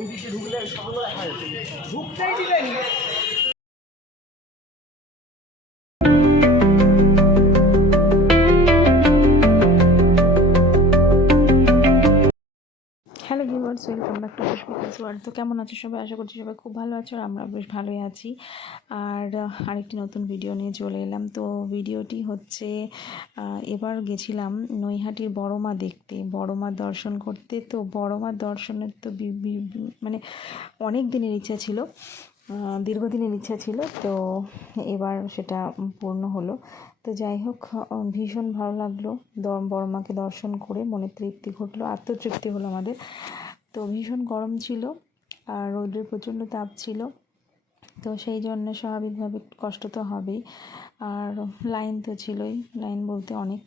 ওই দিকে ঢুকলে সকালবেলা দেখা যাচ্ছে, ঢুকতেই দিলেন। Hello viewers, welcome back to Pushpita's world. তো কেমন আছো সবাই? আশা করছি সবাই খুব ভালো আছো, আর আমরা বেশ ভালোই আছি। আর আরেকটি নতুন ভিডিও নিয়ে চলে এলাম। তো ভিডিওটি হচ্ছে এবার গেছিলাম নৈহাটির বড় মা দেখতে, বড় মা দর্শন করতে। তো বড় মা দর্শনের তো মানে অনেক দিনের ইচ্ছা ছিল, দীর্ঘদিনের ইচ্ছা ছিল। তো এবার সেটা পূর্ণ হলো। তো যাই হোক, ভীষণ ভালো লাগলো বড় মাকে দর্শন করে, মনে তৃপ্তি ঘটলো, আত্মতৃপ্তি হলো আমাদের। তো ভীষণ গরম ছিল আর রোদের প্রচণ্ড তাপ ছিল, তো সেই জন্য স্বাভাবিকভাবে কষ্ট তো হবেই। আর লাইন তো ছিলই, লাইন বলতে অনেক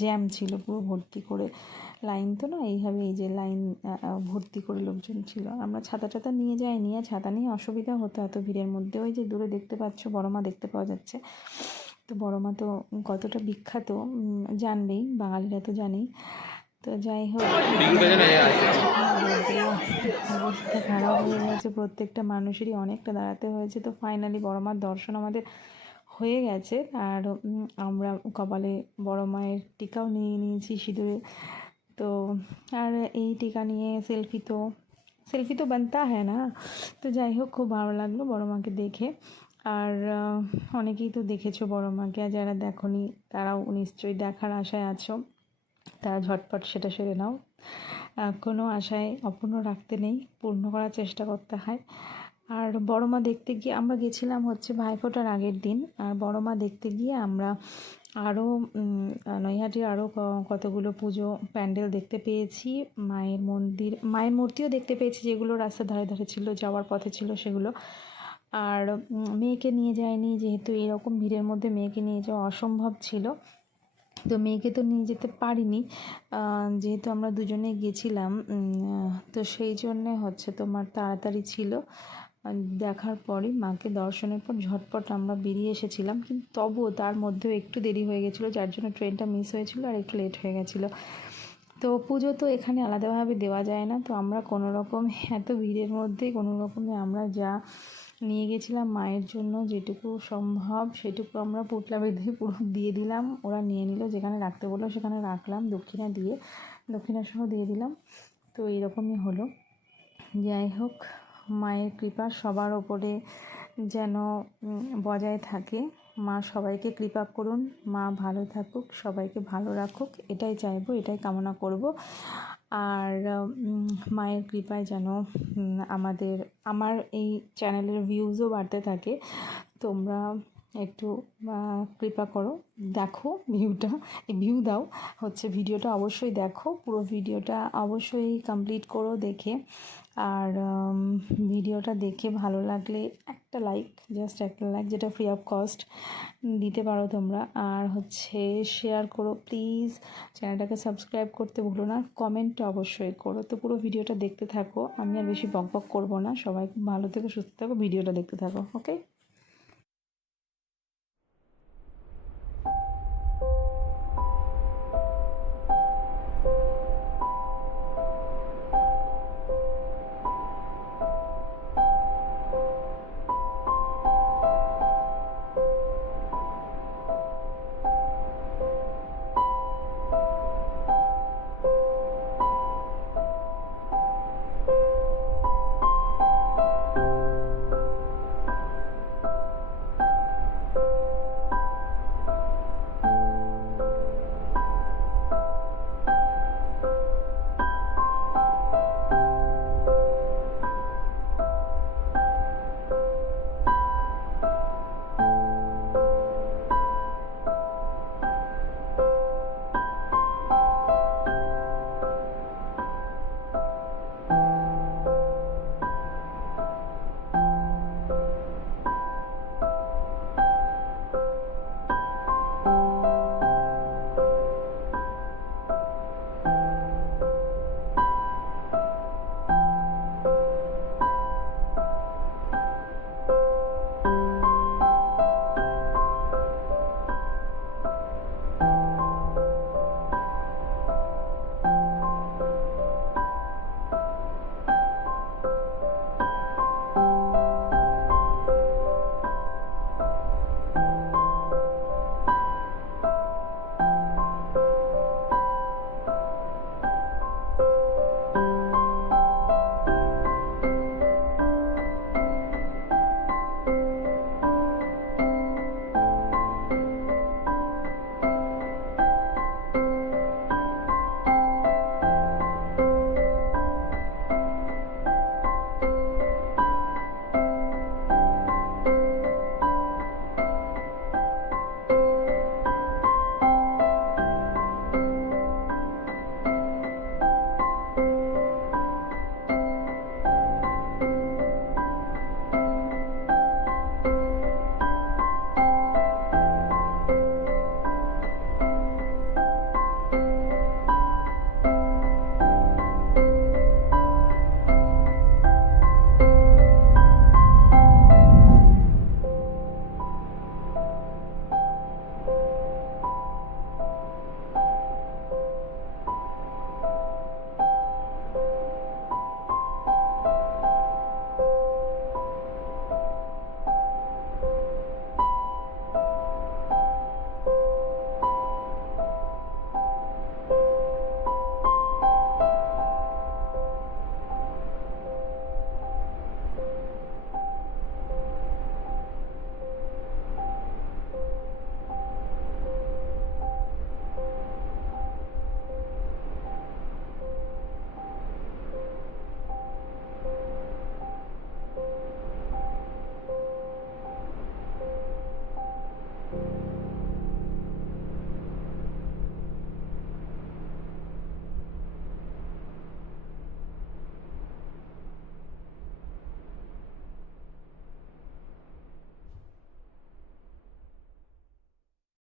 জ্যাম ছিল, পুরো ভর্তি করে। লাইন তো না, এইভাবে এই যে লাইন ভর্তি করে লোকজন ছিল। আমরা ছাতা টাতা নিয়ে যাইনি, আর ছাতা নিয়ে অসুবিধা হতো এত ভিড়ের মধ্যে। ওই যে দূরে দেখতে পাচ্ছ বড় মা দেখতে পাওয়া যাচ্ছে। তো বড় মা তো কতটা বিখ্যাত জানবেই, বাঙালিরা তো জানেই। তো যাই হোক, অবস্থা খারাপ হয়ে গেছে, প্রত্যেকটা মানুষেরই অনেকটা দাঁড়াতে হয়েছে। তো ফাইনালি বড় মার দর্শন আমাদের হয়ে গেছে। আর আমরা কপালে বড় মায়ের টিকাও নিয়ে নিয়েছি, সিঁদুরে। তো আর এই টিকা নিয়ে সেলফি তো বানতা হ্যাঁ না। তো যাই হোক, খুব ভালো লাগলো বড় মাকে দেখে। আর অনেকেই তো দেখেছো বড় মাকে, আর যারা দেখোনি তারাও নিশ্চয়ই দেখার আশায় আছো, তারা ঝটপট সেটা সেরে নাও। কোনো আশায় অপূর্ণ রাখতে নেই, পূর্ণ করার চেষ্টা করতে হয়। আর বড় মা দেখতে গিয়ে আমরা গেছিলাম হচ্ছে ভাইফোঁটার আগের দিন। আর বড় মা দেখতে গিয়ে আমরা আরও নৈহাটির আরও কতগুলো পুজো প্যান্ডেল দেখতে পেয়েছি, মায়ের মূর্তিও দেখতে পেয়েছি, যেগুলো রাস্তার ধারে ধারে ছিল, যাওয়ার পথে ছিল সেগুলো। আর মেয়েকে নিয়ে যায়নি, যেহেতু এরকম ভিড়ের মধ্যে মেয়েকে নিয়ে যাওয়া অসম্ভব ছিল। তো মেয়েকে তো নিয়ে যেতে পারিনি, যেহেতু আমরা দুজনে গেছিলাম। তো সেই জন্যে হচ্ছে তোমার তাড়াতাড়ি ছিল। দেখার পরই মাকে দর্শনের পর ঝটপট আমরা বেরিয়ে এসেছিলাম, কিন্তু তবুও তার মধ্যেও একটু দেরি হয়ে গেছিলো, যার জন্য ট্রেনটা মিস হয়েছিল আর একটু লেট হয়ে গেছিলো। তো পুজো তো এখানে আলাদাভাবে দেওয়া যায় না, তো আমরা কোনো রকম এত ভিড়ের মধ্যে কোনো রকমে আমরা যা নিয়ে গেছিলাম মায়ের জন্য, যেটুকু সম্ভব সেটুকু আমরা পুটলা বেঁধে পুরো দিয়ে দিলাম। ওরা নিয়ে নিল, যেখানে রাখতে বললো সেখানে রাখলাম, দক্ষিণা সহ দিয়ে দিলাম। তো এইরকমই হলো। যাই হোক, মায়ের কৃপা সবার ওপরে যেন বজায় থাকে। মা সবাইকে কৃপা করুন, মা ভালো থাকুক, সবাইকে ভালো রাখুক, এটাই চাইবো, এটাই কামনা করব। আর মায়ের কৃপায় যেন আমার এই চ্যানেলের ভিউজও বাড়তে থাকে। তোমরা একটু কৃপা করো, দেখো ভিউ দাও, হচ্ছে ভিডিওটা অবশ্যই দেখো, পুরো ভিডিওটা অবশ্যই কমপ্লিট করো দেখে। আর ভিডিওটা দেখে ভালো লাগলে জাস্ট একটা লাইক, যেটা ফ্রি অফ কস্ট দিতে পারো তোমরা। আর হচ্ছে শেয়ার করো প্লিজ, চ্যানেলটাকে সাবস্ক্রাইব করতে ভুলো না, কমেন্টটা অবশ্যই করো। তো পুরো ভিডিওটা দেখতে থাকো, আমি আর বেশি বকবক করবো না। সবাই খুব ভালো থেকো, সুস্থ থাকো, ভিডিওটা দেখতে থাকো, ওকে।